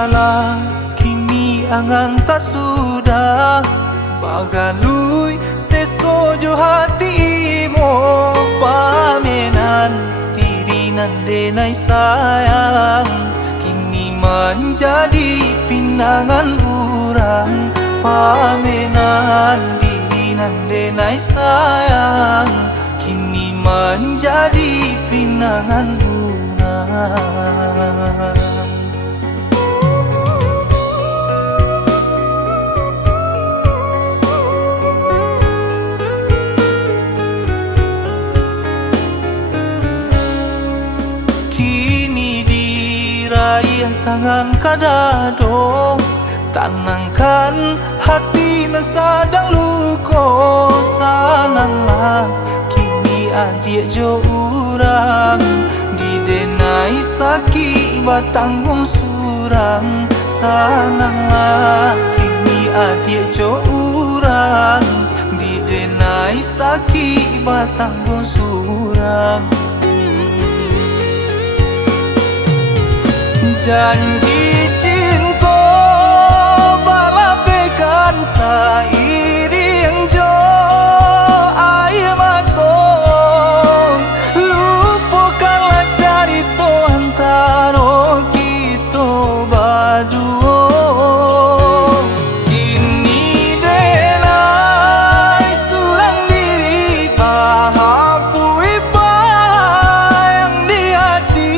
biarlah kini angan tak sudah bagalui sesojo hati mo pamenan diri nandenai sayang kini menjadi pinangan urang pamenan diri nandenai sayang kini menjadi pinangan urang. Tangan kadado tanangkan hati nan sadang luko sananglah kini adik jo urang didenai sakit batanggung surang sananglah kini adik jo urang didenai sakit batanggung surang. Janji cinta balapekan sairing jo air mata lupakanlah cerita antara kita berdua kini denai surang diri pahapui yang di hati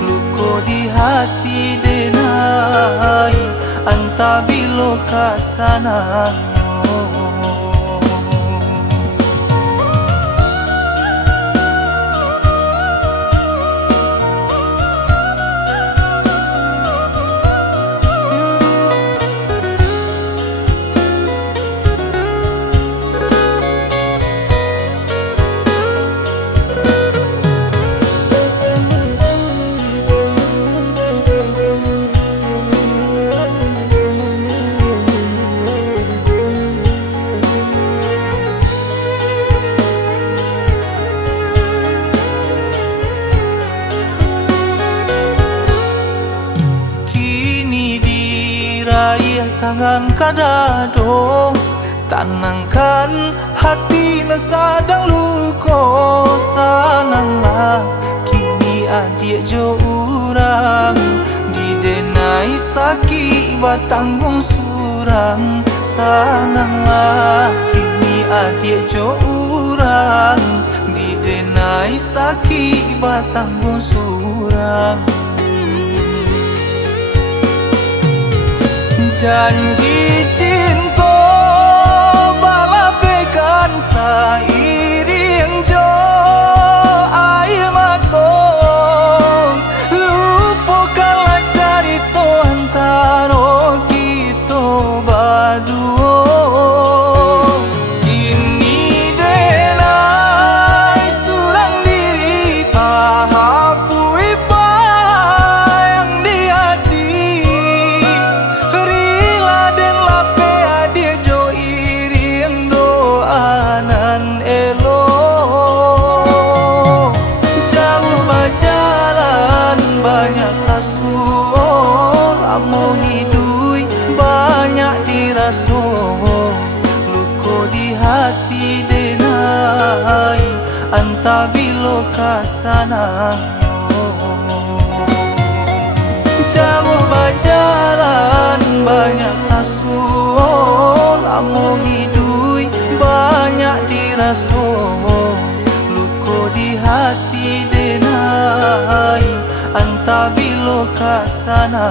luko di hati denai anta bilo kasana. Tangan kadado tanangkan hati nan sadang luko sananglah kini adik jo urang didenai sakit batanggung surang sananglah kini adik jo urang didenai sakit batanggung surang. Janji cinta balapekan sairing jo air mata lupakanlah cerita antara kita berdua kini denai surang diri pahapui yang di hati mau hidui banyak dirasa luko di hati denai anta bilo kasana jauh berjalan banyak kasual mau hidui banyak dirasa luko di hati denai anta bilo kasana.